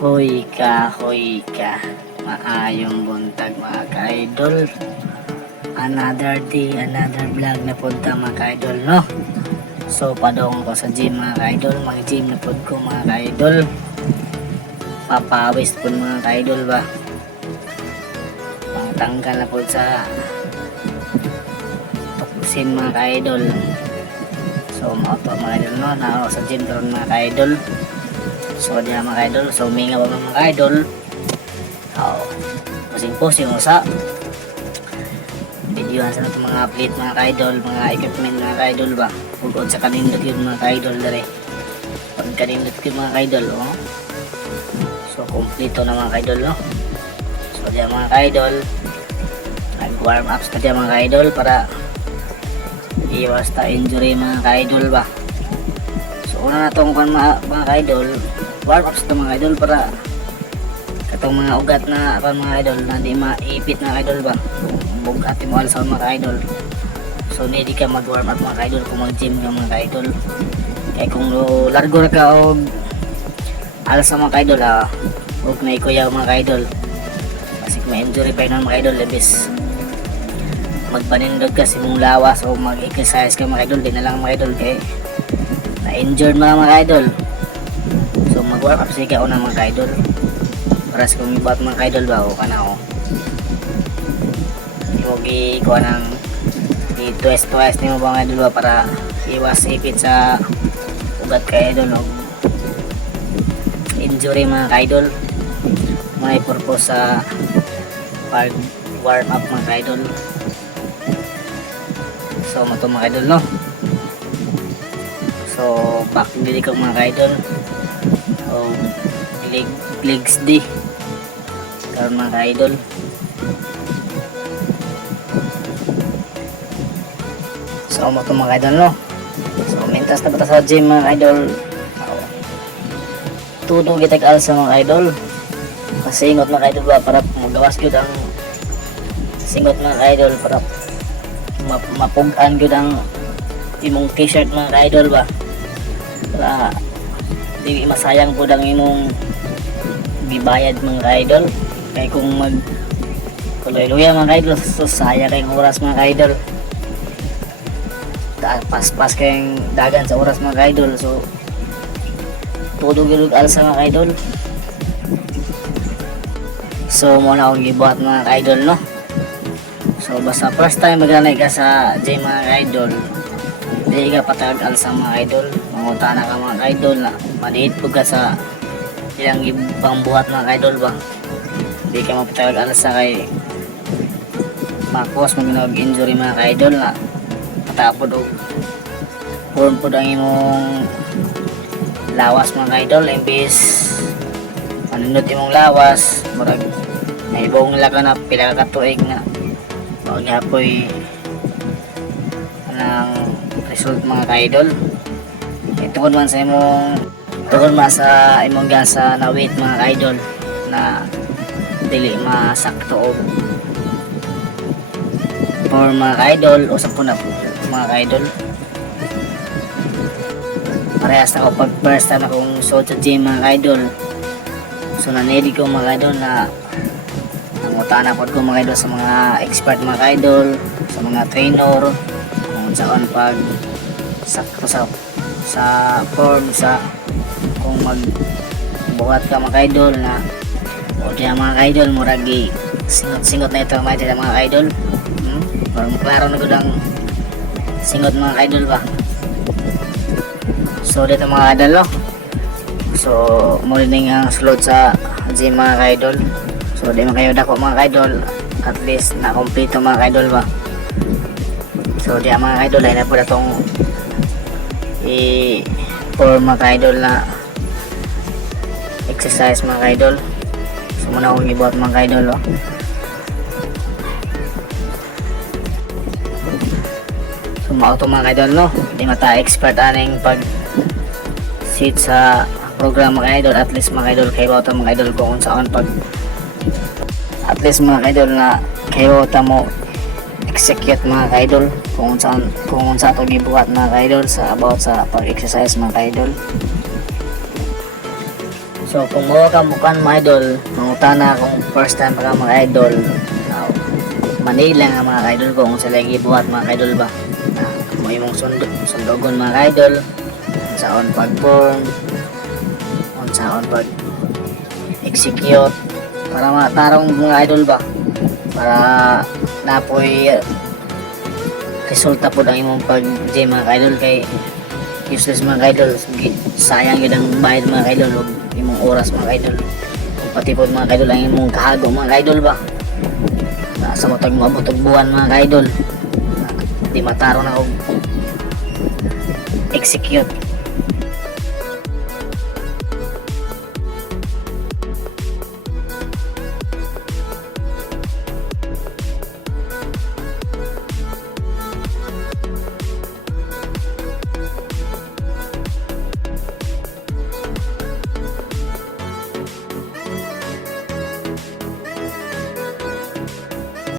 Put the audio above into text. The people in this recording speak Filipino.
Hoy ka, maayong buntag mga ka-idol. Another day, another vlog na punta mga ka-idol, no? So, padong ko sa gym mga ka-idol, mag-gym na po ko mga ka-idol. Papawis po mga ka-idol ba? Pangtanggal na po sa tukusin mga ka-idol. So, mauto mga ka-idol, no? Na sa gym karon mga ka-idol. So di na mga idol, so huminga pa mga idol. Pusing-pusing mo sa videohan sa natin mga update mga idol, mga equipment mga idol ba. Bukod sa kanindot yun mga idol dali. Pag kanindot yun mga idol, oh. So kompleto na mga idol, no. So di mga idol, nag-warm ups na diyan mga idol para iwas ta injury mga idol ba. So una na itong mga idol, warm ups ito mga idol para katong mga ugat na mga idol na di maipit na idol ba, bugat mo alsa mga idol. So hindi ka mag warm up mga idol kung mag gym ka mga idol, kaya kung largo na ka o alsa mga idol huwag na ikuyaw mga idol kasi may injury pa yun mga idol. Lebis magpanindog ka sa mong lawas o mag exercise ka mga idol, di na lang mga idol kaya na injured mga idol. So mag-warm up siya una mga idol para sa kumibat mga idol ba o kana o huwag ikuha ng i-twist ni mo mga idol ba para iwas ipit sa ugat ka idol o injury mga idol. May purpose sa pag warm up mga idol. So mato mga idol, no. So back dili ko mga idol o legs D karon mga idol. So mo to mga idol, no. So mentas na bata sa gym mga idol, tudong gitag alsa mga idol kasi ingot mga idol ba para magawas gyud ang singot mga idol para mapugan gyud ang imong t-shirt mga idol ba, para di masayang po ang imong bibayad mga idol. Kaya kung mag kuloy-luya mga idol, so sayang kayong oras mga idol, pas kayong dagan sa oras mga idol. So tudog yung alsa mga idol. So muna akong gibuhat mga idol, no. So basta first time maglanay ka sa gym mga idol, di ka patag alsa mga idol, mangutana ka mga idol na maliit po ka sa ilang ibang buhat mga idol ba, di ka mapatag alsa kay makos mag injury mga idol na patapod o form po ang imong lawas mga idol. Imbis manindot imong lawas murag naibong nila ka na pila ka tuig na huwag hapoy anang result mga idol. Tungkol man sa imong gasa na weight mga idol na dili masakto o for mga idol o sa puna po mga idol. Parehas na ako pag first time akong suot sa gym mga idol, so nanili ko mga idol na nangutan ako mga idol sa mga expert mga idol, sa mga trainer kung saan pag sakto sa form sa kung magbuhat ka mga idol na o diya mga idol muragi singot na ito mga idol. Parang klaro na gud ang singot mga idol ba. So dito mga idol, no. So morning ang slot sa gym mga idol. So di man kayo dako mga idol, at least na kompleto mga idol ba. So di mga idol ay na po itong for mga idol na exercise mga idol. So muna akong ibuhat mga idol, oh. So mauto mga idol, no. Di mata expert aning pag sit sa program mga idol, at least mga idol kayo ito mga idol kung saan pag at least mga idol na kayo ito mo execute mga idol kung saan ito gibuhat mga idol sa about sa pag exercise mga idol. So kung mawa ka mukan mga idol, mangutana kung first time pa ka mga idol, Manila nga mga idol ko kung sa lagi buhat mga idol ba. Mo imong sundogon mga idol, unsaon pag-form, unsaon pag execute para matarong mga idol ba. Para napoy resulta po ang imong pag-gym mga idol kay useless mga idol, sayang yun ang bayad mga idol ug imong oras mga idol, pati po mga idol ang imong kahago mga idol ba, sa matag maabot og buwan mga idol, di mataro na og execute